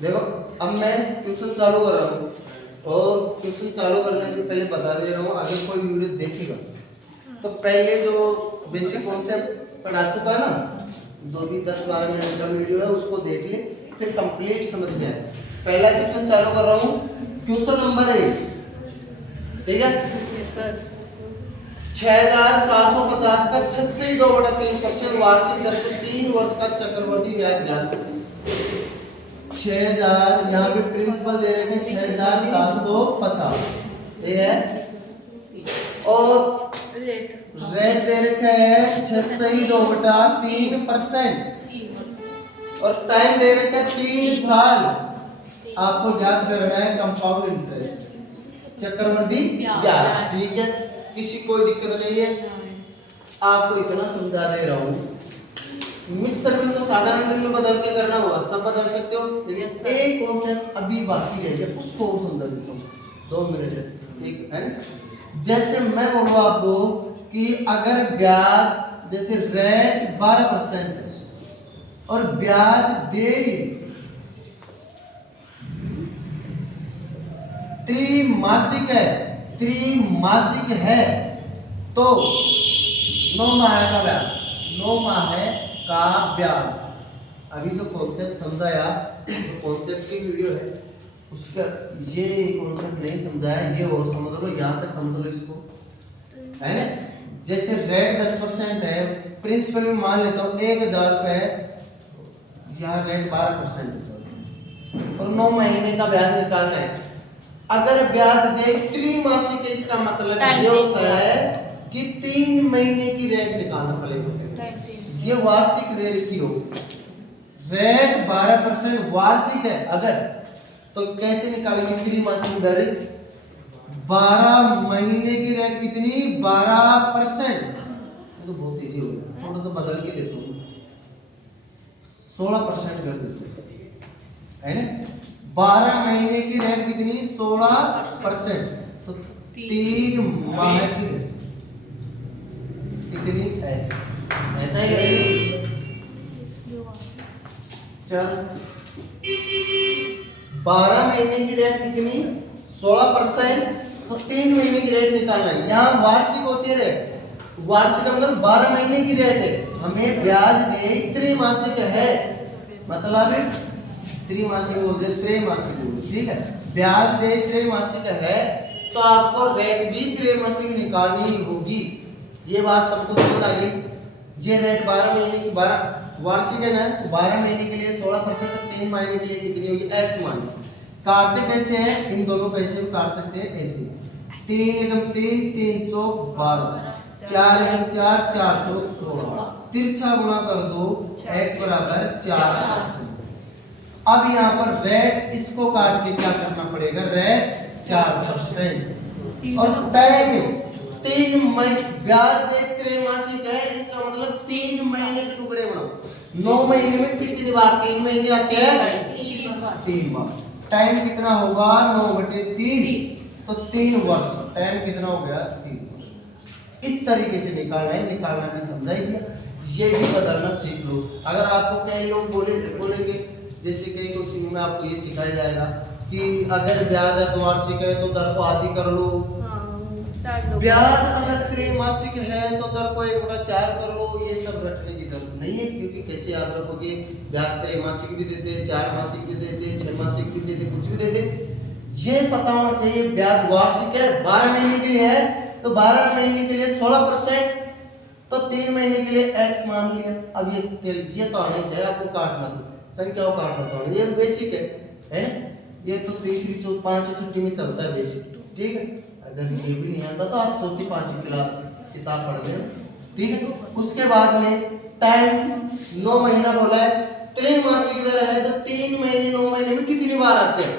देखो अब मैं क्वेश्चन चालू कर रहा हूँ और क्वेश्चन चालू करने से पहले बता दे रहा हूँ, अगर कोई वीडियो देखेगा तो पहले जो बेसिक कॉन्सेप्ट पढ़ा चुका है ना, जो भी 10-12 मिनट का वीडियो है उसको देख ले, फिर कंप्लीट समझ में आए। पहला क्वेश्चन चालू कर रहा हूँ, क्वेश्चन नंबर 1, ठीक है सर। 6750 का 6.2/3% वार्षिक दर से 3 वर्ष का चक्रवृद्धि ब्याज ज्ञात। 6000 यहाँ पे प्रिंसिपल दे रखे 6750, ये है, और रेट दे रखा है 6.2/3% और टाइम दे रखा है 3 साल। आपको याद करना है कंपाउंड इंटरेस्ट, चक्रवृद्धि ब्याज, ठीक है, किसी कोई दिक्कत नहीं है। आपको इतना समझा दे रहा हूँ, मिश्र ऋण को साधारण ऋण में बदल के करना होगा, सब बदल सकते हो, लेकिन एक कॉन्सेप्ट अभी बाकी रह गया, उसको समझा देता हूँ 2 मिनट, ठीक है ना। जैसे मैं बोलूँ आपको कि अगर ब्याज जैसे रेट 12% है और ब्याज दे त्रैमासिक है तो 9 माह का ब्याज, 9 माह का ब्याज। अभी जो कॉन्सेप्ट समझाया, जो कॉन्सेप्ट की वीडियो है उसका ये कॉन्सेप्ट नहीं समझाया, ये और समझ लो, यहाँ पे समझ लो इसको, है ना। जैसे रेट 10% है, प्रिंसिपल में मान लेता हूँ 1000 रुपये, यहाँ रेट 12% और 9 महीने का ब्याज निकालना है। अगर ब्याज दे त्रैमासिक है, इसका मतलब ये होता है कि 3 महीने की रेट निकालना पड़ेगा। ये वार्षिक दे रखी हो, रेट 12% वार्षिक है अगर, तो कैसे निकालेंगे त्रैमासिक दर? 12 महीने की रेट कितनी? 12%। तो बहुत इजी हो गया, थोड़ा सा बदल के देता हूँ, 16% कर देता हूँ, है ना। 12 महीने की रेट कितनी? 16%। तो 3 माह की रेट कितनी? ऐसा ही करेंगे। चल 12 महीने की रेट कितनी? 16%। तो 3 महीने की रेट निकालना है। यहाँ वार्षिक होती है रेट, वार्षिक का मतलब 12 महीने की रेट है, हमें ब्याज दे त्रैमासिक है, मतलब त्रैमासिक बोलते, त्रैमासिक बोलते, ठीक है। ब्याज दे त्रैमासिक है तो आपको रेट भी त्रैमासिक निकालनी होगी। ये बात सबको समझ आ गई। ये रेट 12 महीने की 12 वार्षिक है ना, 12 महीने के लिए 16%, 3 महीने के लिए कितनी होगी? x मान। काटते कैसे हैं? इन दोनों को ऐसे भी काट सकते हैं, ऐसे 3 एकम 3, 3 चौक 12, 4 एकम 4, 4 चौक 16, तिरछा गुणा कर दो, x बराबर 4%। अब यहाँ पर रेट इसको काट के क्या करना पड़ेगा? रेट 4% और टाइम 3 महीने, ब्याज दे त्रैमासिक है, इसका मतलब 3 महीने के टुकड़े बनाओ। 9 महीने में कितनी बार 3 महीने आते हैं? 3 बार। टाइम कितना होगा? 9/3, तो 3 वर्ष। टाइम कितना हो गया? 3 वर्ष। इस तरीके से निकालना है, निकालना भी समझा ही दिया, ये भी बदलना सीख लो। अगर आपको कई लोग बोलेंगे, जैसे कई कोचिंग में आपको ये सिखाया जाएगा कि अगर ब्याज अर्धवार्षिक है तो दर को आधी कर लो, ब्याज अगर त्रैमासिक है तो दर को 1/4 कर लो। ये सब रटने की जरूरत नहीं है, क्योंकि कैसे याद रखोगे? ब्याज त्रैमासिक भी देते, 4 मासिक भी देते, 6 मासिक भी देते, कुछ भी देते, ये पता होना चाहिए। ब्याज वार्षिक है, 12 महीने के लिए है, तो 12 महीने के लिए 16%, तो 3 महीने के लिए x मान लिया। अब ये तो आना ही चाहिए आपको, काटना तो संख्याओं काटना तो ये बेसिक है? ये तो तीसरी 5वीं छुट्टी में चलता है बेसिक, ठीक है। अगर ये भी नहीं आता तो आप 4वीं 5वीं क्लास किताब पढ़ लेना, ठीक है। उसके बाद में टाइम 9 महीना बोला है, त्रैमासिक दर है, तो 3 महीने 9 महीने में कितनी बार आते हैं?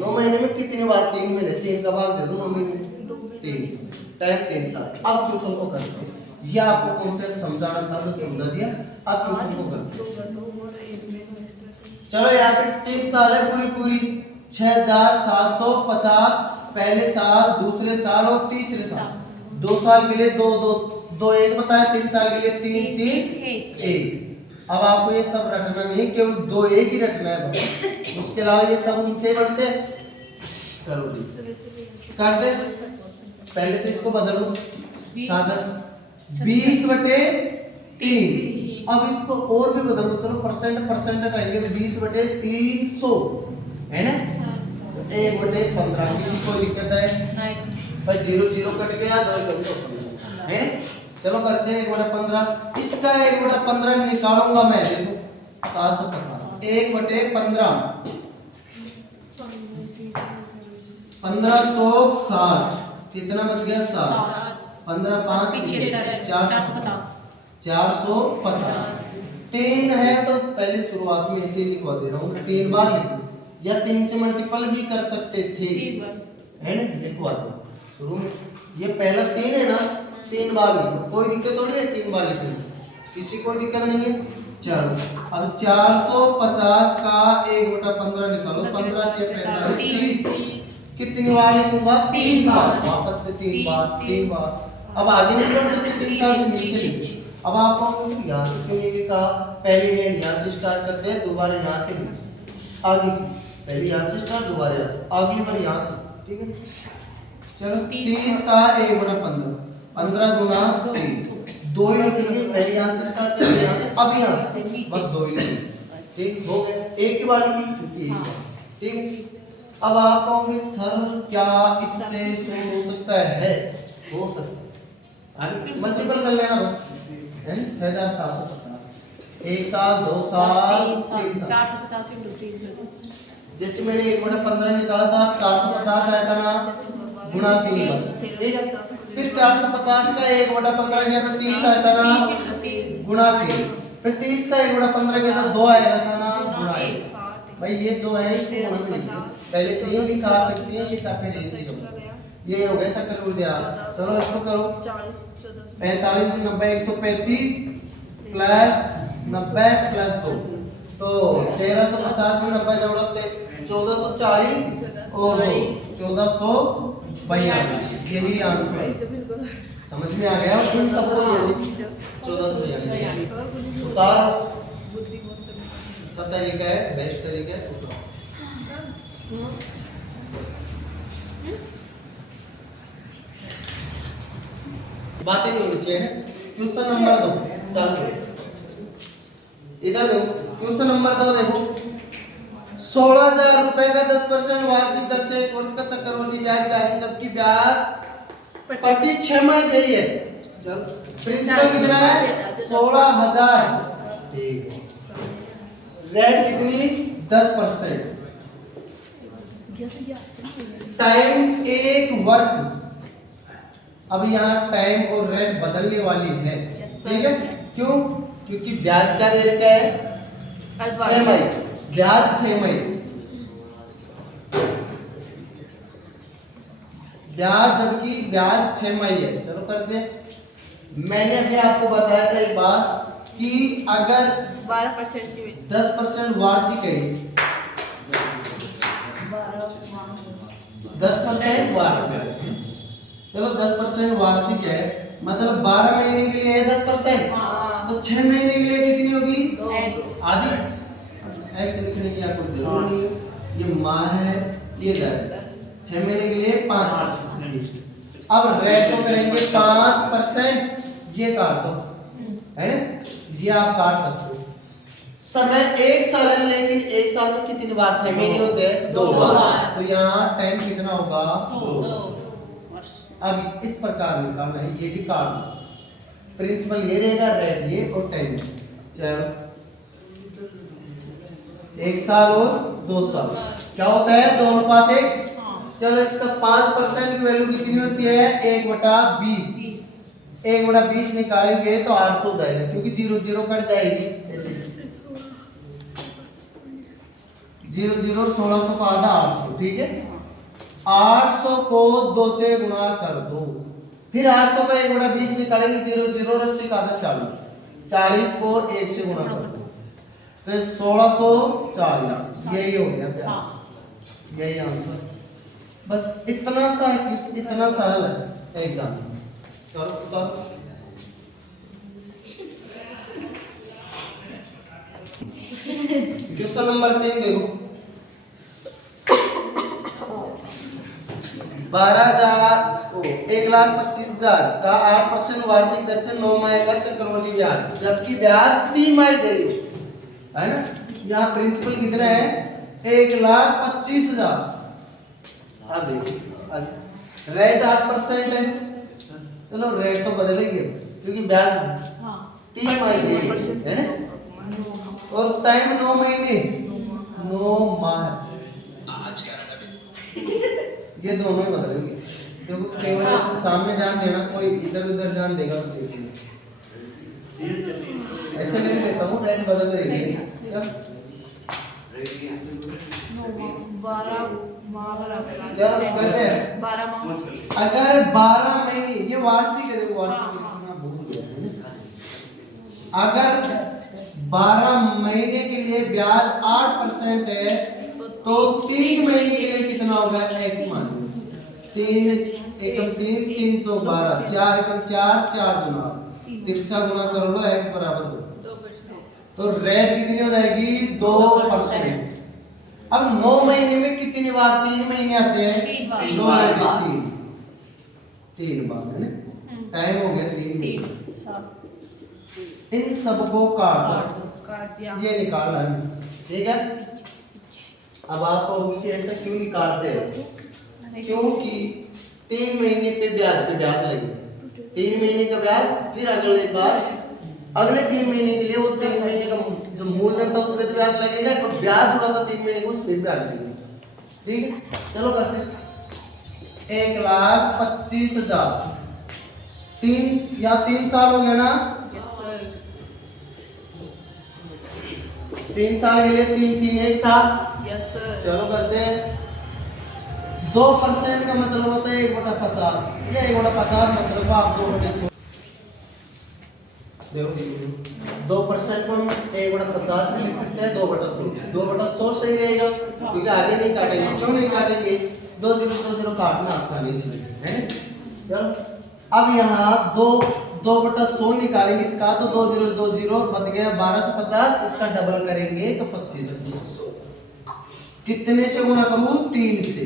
9 महीने में कितनी बार? 3 महीने, 3 का भाग दे दो 9 महीने में, 3, टाइम 3 साल। अब क्वेश्चन को करते हैं, ये आपको कॉन्सेप्ट समझाना था तो समझा दिया, अब क्वेश्चन को करते। चलो यहाँ पे 3 साल है, पूरी 6750 पहले साल, दूसरे साल और तीसरे साल। 2 साल के लिए 2 2 2 1 बताया, 3 साल के लिए 3 3 1। अब आपको ये सब रखना नहीं है, केवल दो एक ही रखना है बस, उसके अलावा ये सब उनसे ही बढ़ते हैं। चलो कर दे, पहले तो इसको बदलो साधन 20/3। अब इसको और भी बदल दो, चलो परसेंट हटाएंगे तो 20/300 है ना, 1/15। किसी कोई दिक्कत है भाई, 0 0 कट गया, 2 कट गया है ना। चलो करते हैं 1/15। इसका 1/15 निकालूंगा मैं, देखो 750 1/15 15 चौक 60, कितना बच गया 7, 15 5 450। 3 है तो पहले शुरुआत में ऐसे लिखवा दे रहा हूँ, 3 बार लिखो या 3 से मल्टीपल भी कर सकते थे, है ना, लिखवा दो शुरू में। ये पहला 3 है ना, 3 बार लिखो, कोई दिक्कत थोड़ी है 3 बार लिखने में, किसी कोई दिक्कत नहीं है। चलो अब 450 का 1/15 निकालो, 15 के 45 30। कितनी बार लिखूंगा, 3 बार, वापस से 3 बार 3 बार। अब आगे नहीं बढ़ सकते, 3 साल से नीचे नीचे। अब आपको यहाँ से क्यों नहीं लिखा, पहले यहाँ से स्टार्ट करते हैं, दोबारा यहाँ से आगे से, पहले यहाँ से स्टार्ट, दोबारा यहाँ से, अगली बार यहाँ से, ठीक है। चलो 30 का 1/15, 15 दूना 30, 2 ही लिखेंगे, पहले यहाँ से स्टार्ट करते यहाँ से, अब यहाँ से, बस 2 ही लिखेंगे, ठीक हो गया। एक ही बार लिखी, ठीक। अब आप कहोगे सर क्या इससे सोल्व हो सकता है, हो सकता है, मल्टीपल कर लेना बस, है 6750, 1 साल 2 साल 3 साल। जैसे मैंने 1/15 निकाला था, 450 आया था ना, गुणा 3 बस, ठीक है। फिर 450 का 1/15 गया था, 30 आया था ना, गुणा 3। फिर 30 का 1/15 गया था, 2 आएगा था ना, गुणा 1। भाई ये जो है इसको गुणा में लिखिए, पहले 3 लिखा, फिर 3 लिखा, फिर 1 लिखा, ये हो गया चक्रवृद्धि आलेख। चलो इसको करो, 45 90 135 प्लस 90 प्लस 2, तो 1350 में 90 जोड़ो 1440 और 1442, यही आंसर है। समझ में आ गया, इन सबको जोड़ो 1442 उतार। अच्छा तरीका है, बेस्ट तरीका है, बातें नहीं होनी चाहिए। क्वेश्चन नंबर 2, चलो इधर देखो, क्वेश्चन नंबर 2 देखो, 16,000 रुपए का 10% वार्षिक दर से कोर्स का चक्रवृद्धि ब्याज गाली, जबकि ब्याज प्रति 6 माह रही है। चल प्रिंसिपल कितना है, 16,000, ठीक है। रेट कितनी, 10%, टाइम 1 वर्ष। अब यहाँ टाइम और रेट बदलने वाली है, ठीक है। क्यों, क्योंकि ब्याज क्या दे रखा है, 6 माह ब्याज, 6 माह ब्याज, जबकि ब्याज 6 माह है। चलो करते हैं। मैंने अपने आपको बताया था एक बात कि अगर 10% वार्षिक है, 10% वार्षिक, चलो 10% वार्षिक है, मतलब 12 महीने के लिए है 10%, तो 6 महीने के लिए कितनी होगी, आधी। एक्स लिखने की आपको जरूरत नहीं है, ये माह है, ये दर है। 6 महीने के लिए 5%। अब रेट तो करेंगे 5%, ये काट दो, है ना, ये आप काट सकते हो। समय 1 साल है, लेकिन 1 साल में कितनी बार 6 महीने होते हैं, 2 बार, तो यहाँ टाइम कितना होगा, 2। अब इस प्रकार निकालना है, ये भी काट दो। प्रिंसिपल ये रहेगा, रेट ये और टाइम। चलो 1 साल और 2 साल क्या होता है, 2:1। चलो इसका 5% की वैल्यू कितनी होती है, 1/20। 1/20 निकालेंगे तो 800 जाएगा, क्योंकि 0 0 कट जाएगी, ऐसे 0 0 1600 का आधा 800, ठीक है। 800 को 2 से गुणा कर दो, फिर 800 का 1/20 निकालेंगे, 0 0 रस्सी का आधा 40, 40 को 1 से गुणा कर दो, तो 1640, यही हो गया ब्याज, यही आंसर। बस इतना सा है, इतना सरल है एग्जाम। चलो क्वेश्चन नंबर 3 देखो 1,25,000 का 8% वार्षिक दर से 9 माह का चक्रवृद्धि ब्याज, जबकि ब्याज 3 माह देगी, है ना। यहाँ प्रिंसिपल कितना है 1,25,000। आप देखिए रेट 8% है, चलो रेट तो बदलेगी क्योंकि ब्याज 3 माह देगी, है ना। और टाइम 9 महीने 9 माह, ये दोनों ही बदलेंगे। देखो केवल सामने ध्यान देना, कोई इधर उधर ध्यान देगा तो देखिए ऐसे नहीं देता हूँ, रेट बदल देंगे। चलो करते हैं। अगर 12 महीने, ये वार्षिक है, देखो वार्षिक लिखना भूल गया। अगर 12 महीने के लिए ब्याज 8% है तो 3 महीने के लिए कितना होगा x मान 3 एकम 3 312 4 एकम 4 4 गुना 3 गुना कर लो x बराबर 2, तो रेट कितनी हो जाएगी 2%। अब 9 महीने में कितनी बार 3 महीने आते हैं 3 बार, है ना। टाइम हो गया 3। इन सबको काट दो, ये निकालना है, ठीक है। अब आप कहोगे कि ऐसा क्यों निकालते हैं, क्योंकि 3 महीने पे ब्याज लगे, 3 महीने का ब्याज, फिर अगले 3 महीने के लिए वो 3 महीने का जो मूलधन था उस पर ब्याज लगेगा, और ब्याज जुड़ा था 3 महीने को उस पर ब्याज लगेगा, ठीक है। चलो करते हैं 1,25,000 3 साल हो गया ना, 3 साल के लिए 3 1 था, चलो करते हैं। 2% का मतलब होता है 1/50, ये 1/50 मतलब आप 2/100 देखो 2% को हम 1/50 में लिख सकते हैं 2/100। 2/100 सही रहेगा क्योंकि आगे नहीं काटेंगे, क्यों नहीं काटेंगे 2 0 काटना आसानी से है। चलो अब यहाँ 2/100 निकालेंगे इसका, तो 2 0 बच गया 1250, इसका डबल करेंगे तो 2500। कितने से गुणा करूं 3 से।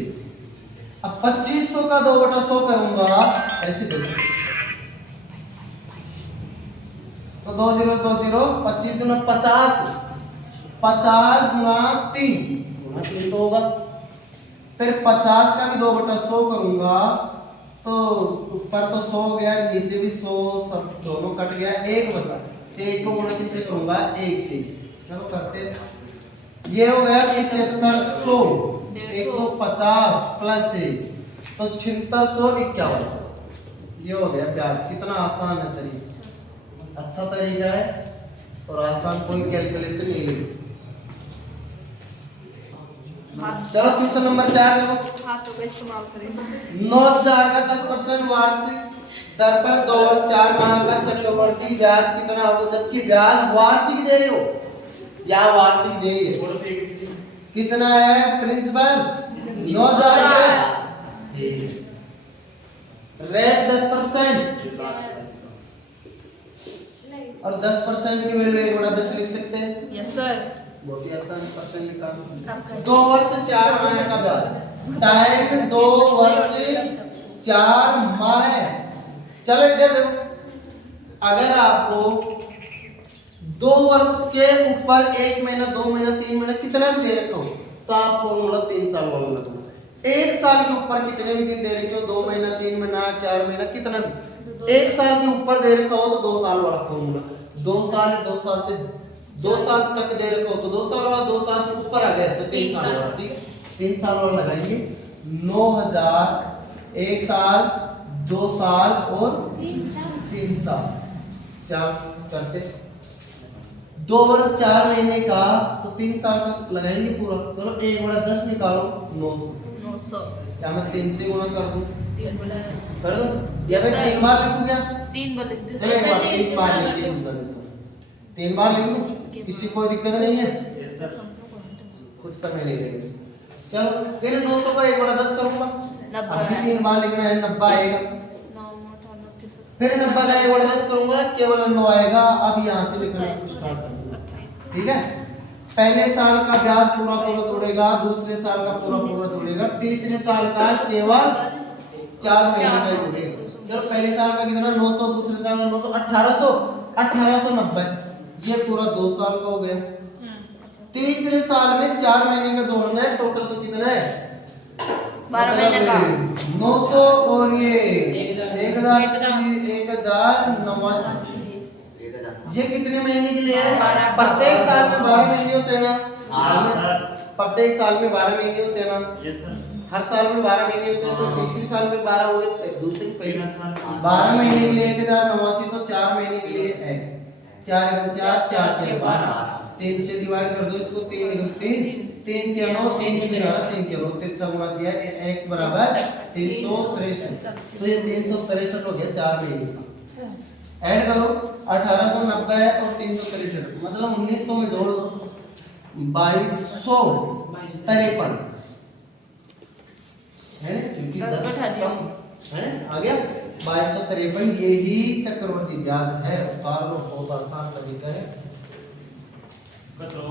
अब 2500 का 2/100 करूंगा ऐसे देखो, तो 2 0 25 गुना 50 गुना 3 तो होगा। फिर 50 का भी 2/100 करूंगा तो ऊपर तो 100 गया, नीचे भी 100, सब दोनों कट गया, 1 बचा। 1 को गुणा किससे करूंगा 1 से। चलो करते, ये हो गया 7500, 150 प्लस 1 तो 7651, ये हो गया ब्याज। कितना आसान है तरीका, अच्छा तरीका है और आसान, कोई कैलकुलेशन नहीं लगी। चलो क्वेश्चन नंबर 4 देखो, हाथों का इस्तेमाल करें। 9,000 का 10% वार्षिक दर पर 2 वर्ष 4 माह का चक्रवर्ती ब्याज कितना होगा, जबकि ब्याज वार्षिक दे रहे हो या वार्षिक देंगे, कितना है प्रिंसिपल 9,000 रुपए, रेट 10% और 10% की वैल्यू 1/10 लिख सकते हैं। यस सर, बहुत ही आसान परसेंट निकालना। 2 वर्ष 4 माह का ब्याज, टाइम 2 वर्ष 4 माह है। चलो इधर देखो, अगर आपको 2 वर्ष के ऊपर 1 महीना 2 महीना 3 महीना कितना भी दे रखा हो तो आप फॉर्मूला 3 साल वाला लगाओ। 1 साल के ऊपर कितने भी दिन दे रखे हो, 2 महीना 3 महीना 4 महीना कितना भी, 1 साल के ऊपर दे रखा हो तो 2 साल वाला फॉर्मूला। 2 साल है, 2 साल से 2 साल तक दे रखा हो तो 2 साल वाला, 2 साल से ऊपर आ गया तो 3 साल वाला, ठीक। 3 साल वाला लगाएंगे। 9,000 1 साल 2 साल और 3 साल। चल करते, 2 वर्ष 4 महीने का तो 3 साल का लगाएंगे पूरा। चलो 1/10 निकालो 900, क्या मैं 3 से गुणा कर दूं, कर दूं या फिर 3 बार लिखूं क्या, 3 बार लिख दो। चलो एक बार 3 बार लिख के सुन देता हूं, 3 बार लिख दूं, किसी को दिक्कत नहीं है, कुछ समय नहीं लगेगा। चलो फिर 900 का 1/10 करूंगा, अभी 3 बार लिखना है, 90 आएगा। फिर 90 का 1/10 करूंगा, केवल 9 आएगा। अब यहां से लिखना स्टार्ट करूंगा, ठीक है। पहले साल का ब्याज पूरा पूरा जोड़ेगा, दूसरे साल का पूरा पूरा जोड़ेगा, तीसरे साल का केवल 4 महीने का जोड़ेगा। चलो पहले साल का कितना 900, दूसरे साल का 900, 1800, 1890, ये पूरा 2 साल का हो गया। तीसरे साल में 4 महीने का जोड़ना है, टोटल तो कितना है 12 महीने का 900 और ये 1089। ये कितने महीने के लिए है? प्रत्येक साल में 12 महीने होते हैं ना? प्रत्येक साल में 12 महीने होते हैं ना? हर साल में 12 महीने होते हैं, तो तीसरे साल में 12 हो गए, दूसरे पहले 12 महीने के लिए 1089, तो 4 महीने के लिए x 4 4 4 3 12, 3 से डिवाइड कर दो इसको, 3 3 3 के 9, 3 के 11, 3 के 9, 3 से गुणा किया, x बराबर 363। तो ये 363 हो गया 4 महीने का। ऐड करो 1890 और 363, मतलब 1900 में जोड़ दो 2253 है ना, क्योंकि 10 कम है ना, आ गया 2253। यही चक्रवर्ती ब्याज है। उतार लो, बहुत आसान तरीका है। चलो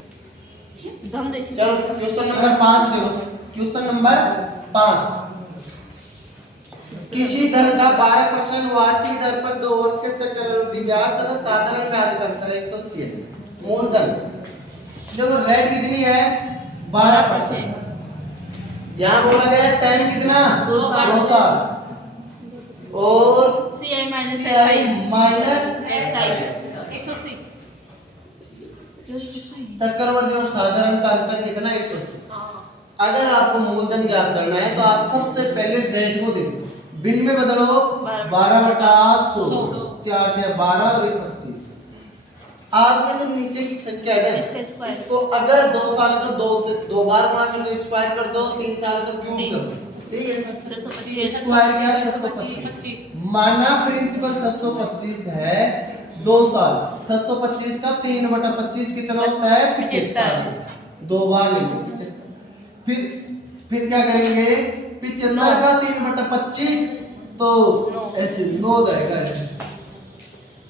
क्वेश्चन नंबर 5 देखो। क्वेश्चन नंबर 5, किसी धन का 12% वार्षिक दर पर 2 वर्ष के चक्रवृद्धि ब्याज तथा साधारण ब्याज का अंतर 180 है। मूलधन देखो, रेट कितनी है 12%, यहाँ बोला गया टाइम कितना 2 साल, और CI माइनस चक्रवर्ती और साधारण का अंतर कितना 180। अगर आपको मूलधन ज्ञात करना है तो आप सबसे पहले रेट को देखो, बिन में बदलो 12/100, 4 दिया 12 और 25। आपने जो नीचे की संख्या है ना, इसको अगर 2 साल है तो 2 से 2 बार गुणा कर दो, स्क्वायर कर दो, 3 साल है तो क्यूब कर दो, ठीक है। स्क्वायर क्या 625, माना प्रिंसिपल 625 है 2 साल, 625 का 3/25 कितना होता है 75, 2 बार ले लो 75। फिर क्या करेंगे 75 का 3/25, तो ऐसे 9 जाएगा, ऐसे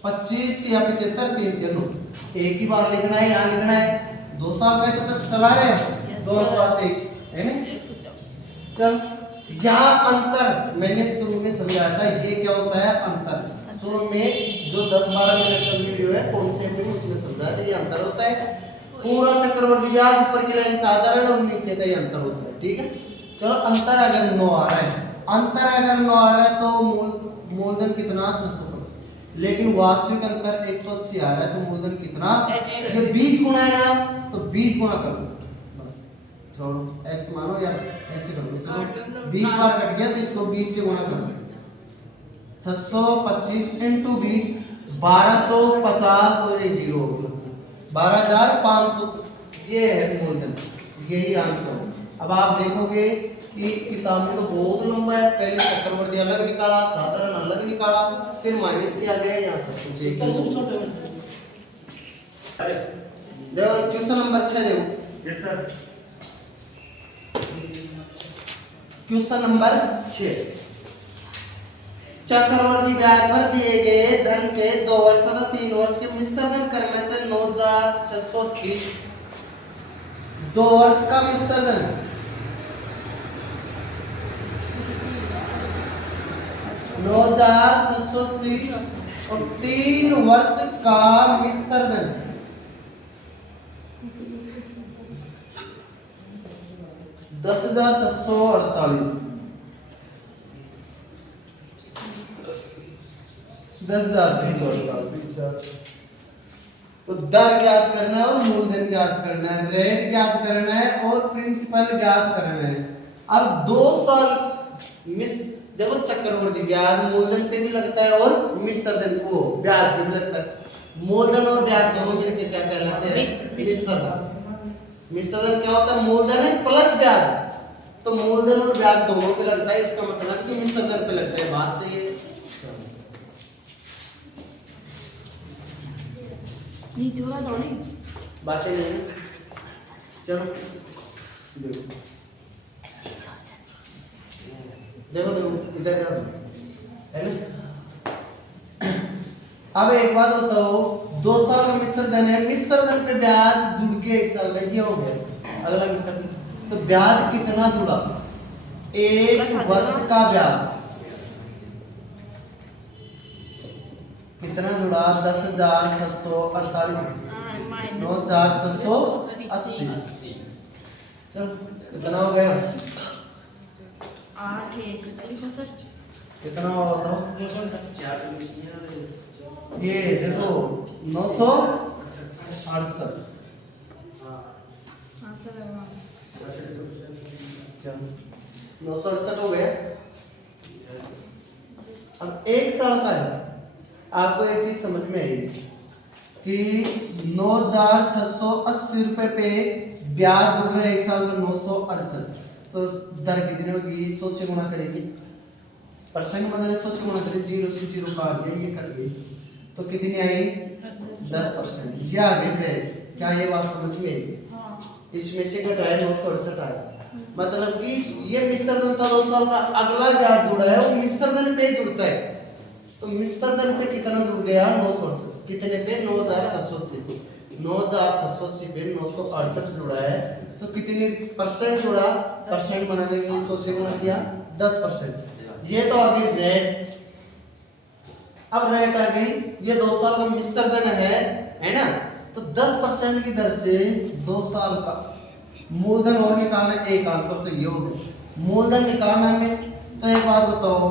25 या 75 3 के 9, एक ही बार लिखना है, यहाँ लिखना है। 2 साल का तो सब चला रहे हैं, दोनों बात एक है ना। चल यहाँ अंतर मैंने शुरू में समझाया था, ये क्या होता है अंतर। शुरू में जो 10-12 मिनट का वीडियो है कॉन्सेप्ट में, उसमें समझाया था ये अंतर होता है। पूरा चक्रवर्ती ब्याज ऊपर की लाइन साधारण और नीचे का ही अंतर होता है, ठीक है। चलो अंतर अगर 9 आ रहा है, अंतर अगर 9 आ रहा है तो मूलधन कितना 625, लेकिन वास्तविक अंतर 180 आ रहा है, तो मूलधन कितना, ये 20 गुना है ना, तो 20 गुना करो बस, छोड़ो x मानो या ऐसे करो। चलो 20 बार कट गया तो इसको 20 से गुणा करो, 625 × 20 1250 और ये 0 हो गया 12500, ये है मूलधन, यही आंसर है। अब आप देखोगे कि किताब में तो बहुत लंबा है, पहले चक्रवर्ती अलग निकाला, साधारण अलग निकाला, फिर माइनस किया गया, यहाँ सब कुछ एक ही। देखो क्वेश्चन नंबर 6 देखो। Yes sir. क्वेश्चन नंबर 6, चक्रवर्ती ब्याज पर दिए गए धन के 2 वर्ष तथा 3 वर्ष के मिश्रण करने से 9680, 2 वर्ष का मिश्रण 9680 और 3 वर्ष का मिश्रण 10,648, 10,648। तो दर ज्ञात करना है और मूलधन ज्ञात करना है, रेट ज्ञात करना है और प्रिंसिपल ज्ञात करना है। अब 2 साल देखो चक्रवर्ती ब्याज मूलधन पे भी लगता है और मिश्रधन को ब्याज पे भी लगता है। मूलधन और ब्याज दोनों मिलकर क्या कहलाते हैं मिश्रधन। मिश्रधन क्या होता है, मूलधन है प्लस ब्याज, तो मूलधन और ब्याज दोनों पे लगता है, इसका मतलब कि मिश्रधन पे लगता है। बात सही है, नहीं जोड़ा दौड़ी बातें नहीं। चलो देखो देखो इधर है ना। अब एक बात बताओ, 2 साल का मिश्र धन है, मिश्र धन पे ब्याज जुड़ के 1 साल का ये हो गया अगला मिश्र धन। तो ब्याज कितना जुड़ा, 1 वर्ष का ब्याज कितना जुड़ा, 10,648 9,680। चल कितना हो गया, 8 1 कितना हुआ बताओ, ये देखो 968। हाँ सर 968 हो गया। अब 1 साल का है, आपको ये चीज समझ में आई कि 9,680 रुपए पे ब्याज जुड़ रहा है 1 साल का 968। तो दर कितनी होगी, 100 से गुणा करेंगे, परसेंट बदले 100 से गुणा करें, 0 से 0 काट दिया, ये कट गई, तो कितनी आई 10%। ये आगे है, क्या ये बात समझ में आई, इसमें से घटाया 968 आया, मतलब कि ये मिश्र धन था 2 साल का, अगला ब्याज जुड़ा है वो मिश्र धन पे जुड़ता है। तो मिश्र धन पे कितना जुड़ गया, 968, कितने पे 9,680, 9,680 पे 968 जुड़ा है, तो कितनी परसेंट जुड़ा, परसेंट बनाने के लिए 100 से गुणा किया, 10%। ये तो आ गई रेट। अब रेट आ गई, ये 2 साल का मिश्र धन है ना, तो 10% की दर से 2 साल का मूलधन और निकालना, एक आंसर तो ये हो गया। मूलधन निकालना में तो एक बात बताओ,